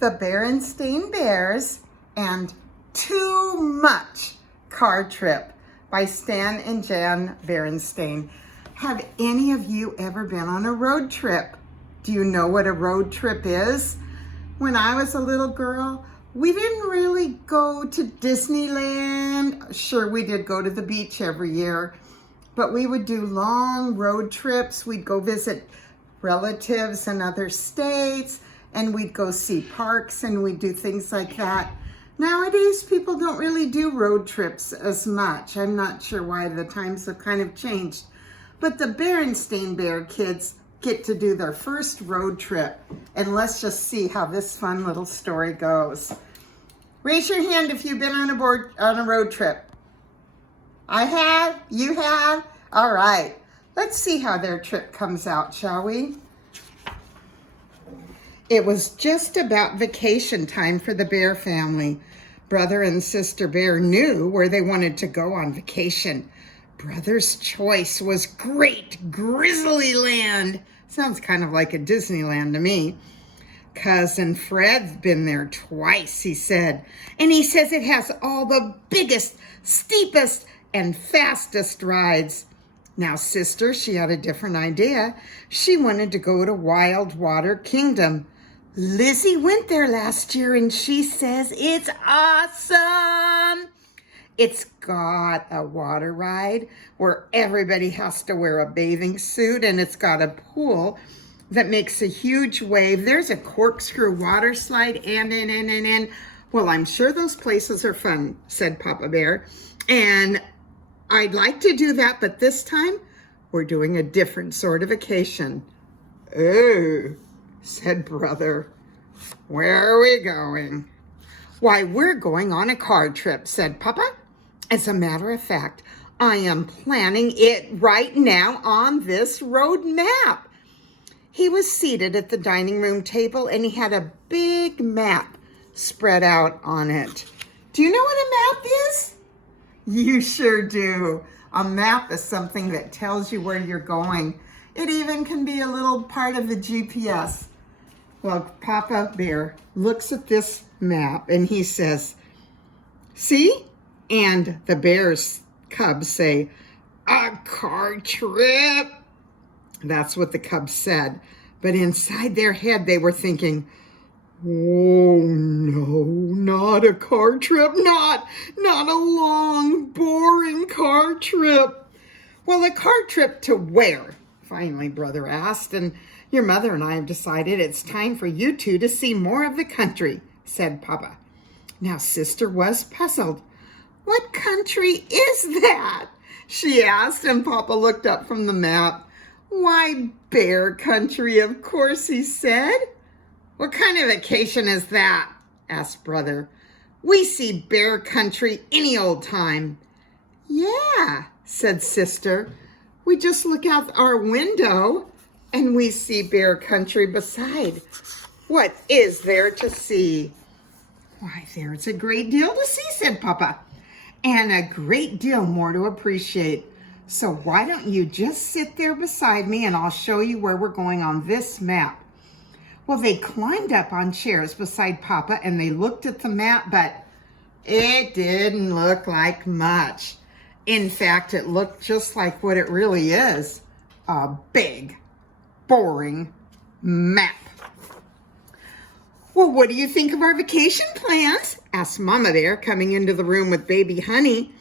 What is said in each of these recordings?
The Berenstain Bears and Too Much Car Trip by Stan and Jan Berenstain. Have any of you ever been on a road trip? Do you know what a road trip is? When I was a little girl, we didn't really go to Disneyland. Sure, we did go to the beach every year, but we would do long road trips. We'd go visit relatives in other states, and we'd go see parks, and we'd do things like that. Nowadays, people don't really do road trips as much. I'm not sure why. The times have kind of changed. But the Berenstain Bear kids get to do their first road trip. And let's just see how this fun little story goes. Raise your hand if you've been on a road trip. I have, you have. All right, let's see how their trip comes out, shall we? It was just about vacation time for the Bear family. Brother and Sister Bear knew where they wanted to go on vacation. Brother's choice was Great Grizzly Land. Sounds kind of like a Disneyland to me. Cousin Fred's been there twice, he said. And he says it has all the biggest, steepest, and fastest rides. Now, Sister, she had a different idea. She wanted to go to Wild Water Kingdom. Lizzie went there last year and she says it's awesome. It's got a water ride where everybody has to wear a bathing suit, and it's got a pool that makes a huge wave. There's a corkscrew water slide and. Well, I'm sure those places are fun, said Papa Bear. And I'd like to do that, but this time we're doing a different sort of vacation. Oh, said Brother. Where are we going? Why, we're going on a car trip, said Papa. As a matter of fact, I am planning it right now on this road map. He was seated at the dining room table and he had a big map spread out on it. Do you know what a map is? You sure do. A map is something that tells you where you're going. It even can be a little part of the GPS. Well, Papa Bear looks at this map and he says, see? And the bear's cubs say, a car trip. That's what the cubs said. But inside their head, they were thinking, oh no, not a car trip, not a long, boring car trip. Well, a car trip to where? Finally, Brother asked, and your mother and I have decided it's time for you two to see more of the country, said Papa. Now, Sister was puzzled. What country is that? She asked, and Papa looked up from the map. Why, bear country, of course, he said. What kind of vacation is that? Asked Brother. We see bear country any old time. Yeah, said Sister. We just look out our window and we see bear country beside. What is there to see? Why, there's a great deal to see, said Papa, and a great deal more to appreciate. So why don't you just sit there beside me and I'll show you where we're going on this map. Well, they climbed up on chairs beside Papa and they looked at the map, but it didn't look like much. In fact, it looked just like what it really is, a big, boring map. Well, what do you think of our vacation plans? Asked Mama Bear, coming into the room with baby Honey.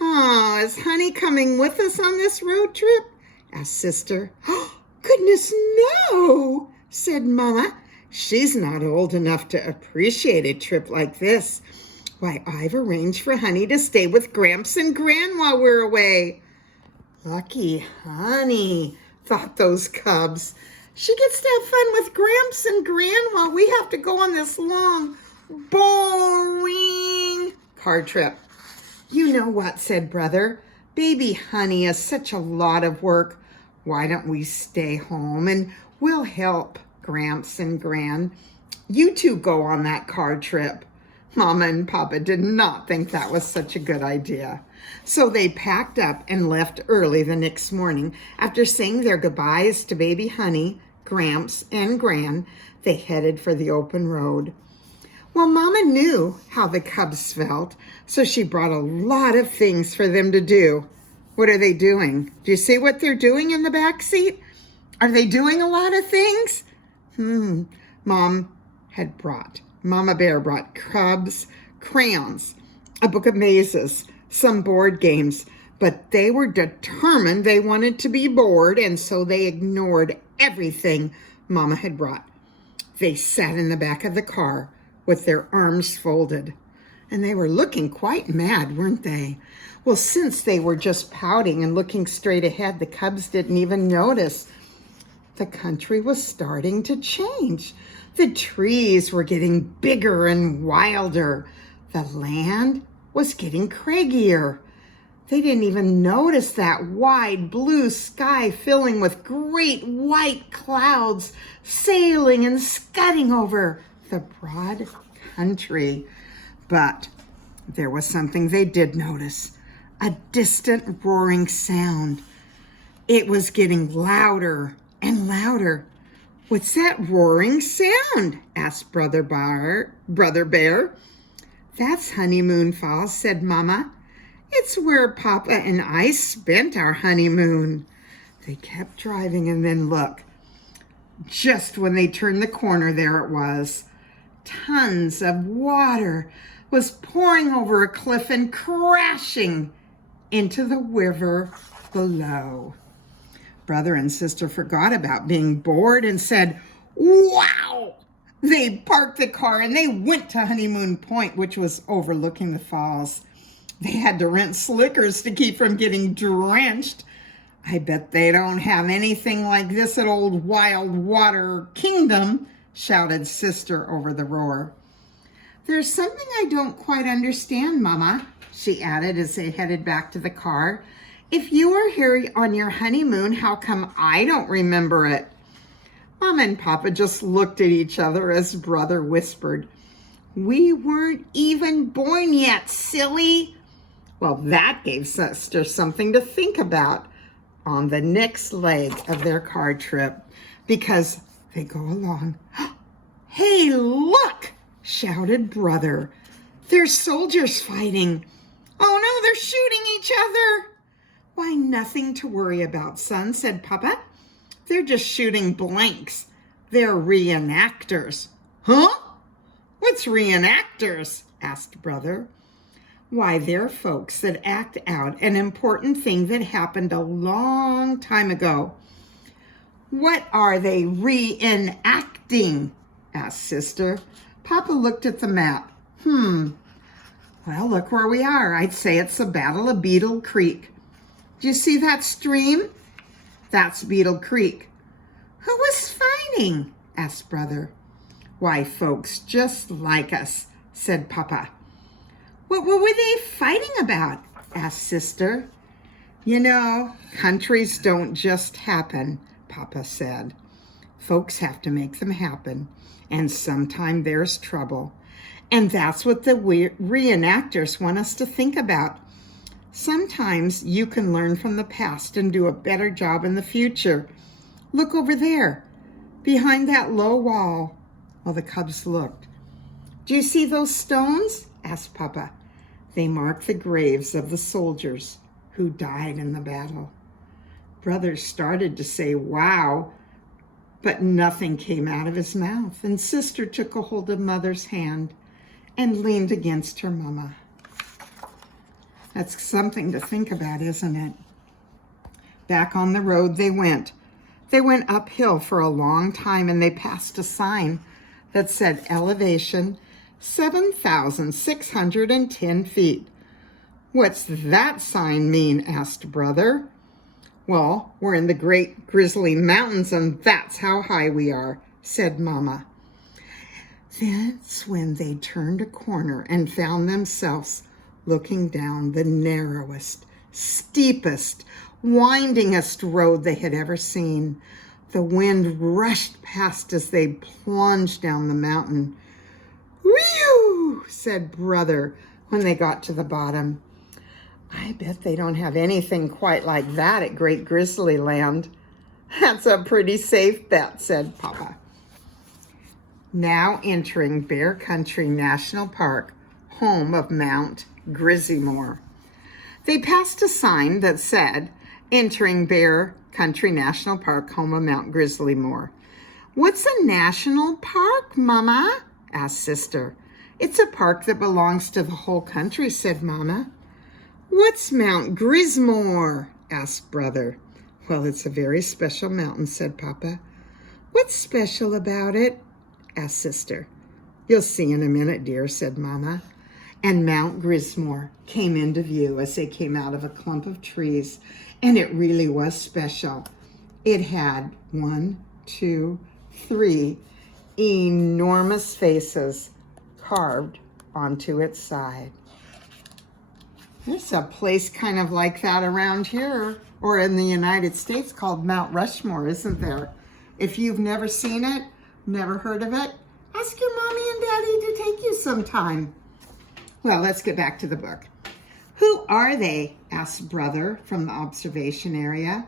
Oh, is Honey coming with us on this road trip? Asked Sister. Oh, goodness, no, said Mama. She's not old enough to appreciate a trip like this. Why, I've arranged for Honey to stay with Gramps and Gran while we're away. Lucky Honey, thought those cubs. She gets to have fun with Gramps and Gran while we have to go on this long, boring car trip. You know what, said Brother. Baby Honey is such a lot of work. Why don't we stay home and we'll help Gramps and Gran. You two go on that car trip. Mama and Papa did not think that was such a good idea. So they packed up and left early the next morning. After saying their goodbyes to baby Honey, Gramps, and Gran, they headed for the open road. Well, Mama knew how the cubs felt, so she brought a lot of things for them to do. What are they doing? Do you see what they're doing in the back seat? Are they doing a lot of things? Mama Bear brought cubs, crayons, a book of mazes, some board games, but they were determined they wanted to be bored, and so they ignored everything Mama had brought. They sat in the back of the car with their arms folded, and they were looking quite mad, weren't they? Well, since they were just pouting and looking straight ahead, the cubs didn't even notice. The country was starting to change. The trees were getting bigger and wilder. The land was getting craggier. They didn't even notice that wide blue sky filling with great white clouds sailing and scudding over the broad country. But there was something they did notice, a distant roaring sound. It was getting louder and louder. "What's that roaring sound?" asked Brother Bear. "That's Honeymoon Falls," said Mama. "It's where Papa and I spent our honeymoon." They kept driving, and then look, just when they turned the corner, there it was. Tons of water was pouring over a cliff and crashing into the river below. Brother and sister forgot about being bored and said, "Wow!" They parked the car and they went to Honeymoon Point, which was overlooking the falls. They had to rent slickers to keep from getting drenched. "I bet they don't have anything like this at Old Wild Water Kingdom," shouted sister over the roar. "There's something I don't quite understand, Mama," she added as they headed back to the car. "If you were here on your honeymoon, how come I don't remember it?" Mama and Papa just looked at each other as Brother whispered, "We weren't even born yet, silly." Well, that gave sister something to think about on the next leg of their car trip, because they go along. "Hey, look!" shouted Brother. "There's soldiers fighting." "Oh no, they're shooting each other." "Why, nothing to worry about, son," said Papa. "They're just shooting blanks. They're reenactors." "Huh? What's reenactors?" asked Brother. "Why, they're folks that act out an important thing that happened a long time ago." "What are they reenacting?" asked sister. Papa looked at the map. Well, look where we are. I'd say it's the Battle of Beetle Creek. Do you see that stream? That's Beetle Creek. "Who was fighting?" asked Brother. "Why, folks just like us," said Papa. "What were they fighting about?" asked sister. "You know, countries don't just happen," Papa said. "Folks have to make them happen, and sometimes there's trouble. And that's what the reenactors want us to think about. Sometimes you can learn from the past and do a better job in the future. Look over there, behind that low wall." Well, the cubs looked. "Do you see those stones?" asked Papa. "They mark the graves of the soldiers who died in the battle." Brother started to say, "Wow," but nothing came out of his mouth, and sister took a hold of Mother's hand and leaned against her Mama. That's something to think about, isn't it? Back on the road they went. They went uphill for a long time, and they passed a sign that said elevation 7,610 feet. "What's that sign mean?" asked Brother. "Well, we're in the Great Grizzly Mountains, and that's how high we are," said Mama. That's when they turned a corner and found themselves looking down the narrowest, steepest, windingest road they had ever seen. The wind rushed past as they plunged down the mountain. "Whew!" said Brother when they got to the bottom. "I bet they don't have anything quite like that at Great Grizzly Land." "That's a pretty safe bet," said Papa. Now entering Bear Country National Park, home of Mount Grizzmore. They passed a sign that said, entering Bear Country National Park, home of Mount Grizzmore. What's a national park, Mama? Asked Sister. It's a park that belongs to the whole country, said Mama. What's Mount Grizzmore? Asked Brother. Well, it's a very special mountain, said Papa. What's special about it? Asked Sister. You'll see in a minute, dear, said Mama. And Mount Grizzmore came into view as they came out of a clump of trees, and it really was special. It had 1, 2, 3 enormous faces carved onto its side. There's a place kind of like that around here or in the United States called Mount Rushmore, isn't there? If you've never seen it, never heard of it, ask your mommy and daddy to take you sometime. Well, let's get back to the book. Who are they? Asked Brother from the observation area.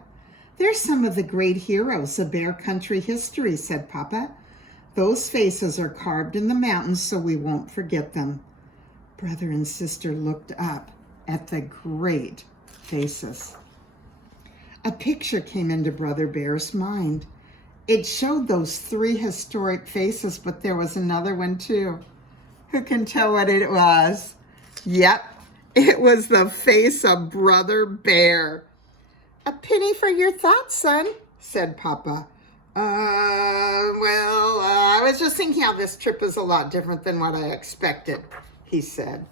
They're some of the great heroes of Bear Country history, said Papa. Those faces are carved in the mountains so we won't forget them. Brother and Sister looked up at the great faces. A picture came into Brother Bear's mind. It showed those 3 historic faces, but there was another one too. Who can tell what it was? Yep, it was the face of Brother Bear. A penny for your thoughts, son, said Papa. I was just thinking how this trip is a lot different than what I expected, he said.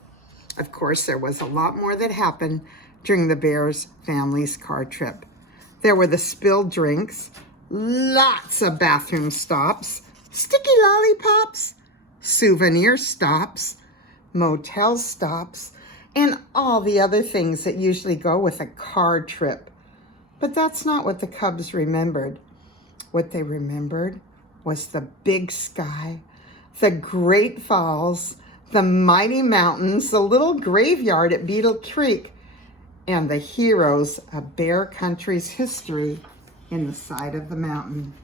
Of course, there was a lot more that happened during the Bears family's car trip. There were the spilled drinks, lots of bathroom stops, sticky lollipops, souvenir stops, motel stops, and all the other things that usually go with a car trip. But that's not what the Cubs remembered. What they remembered was the big sky, the great falls, the mighty mountains, the little graveyard at Beetle Creek, and the heroes of Bear Country's history in the side of the mountain.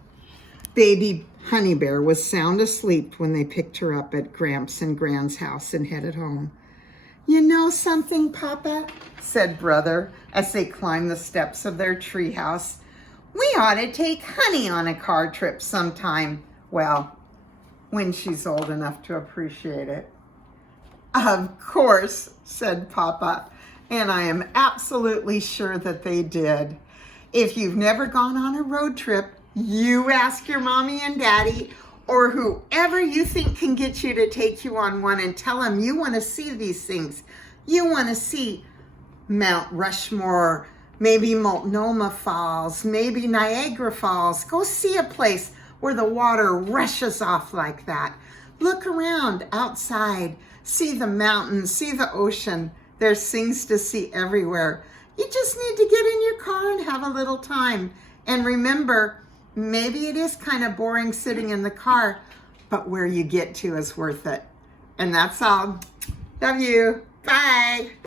Baby Honey Bear was sound asleep when they picked her up at Gramps and Gran's house and headed home. You know something, Papa? Said Brother as they climbed the steps of their treehouse. We ought to take Honey on a car trip sometime. Well, when she's old enough to appreciate it. Of course, said Papa, and I am absolutely sure that they did. If you've never gone on a road trip, you ask your mommy and daddy or whoever you think can get you to take you on one and tell them you want to see these things. You want to see Mount Rushmore, maybe Multnomah Falls, maybe Niagara Falls. Go see a place where the water rushes off like that. Look around outside, see the mountains, see the ocean. There's things to see everywhere. You just need to get in your car and have a little time. And remember, maybe it is kind of boring sitting in the car, but where you get to is worth it. And that's all. Love you. Bye.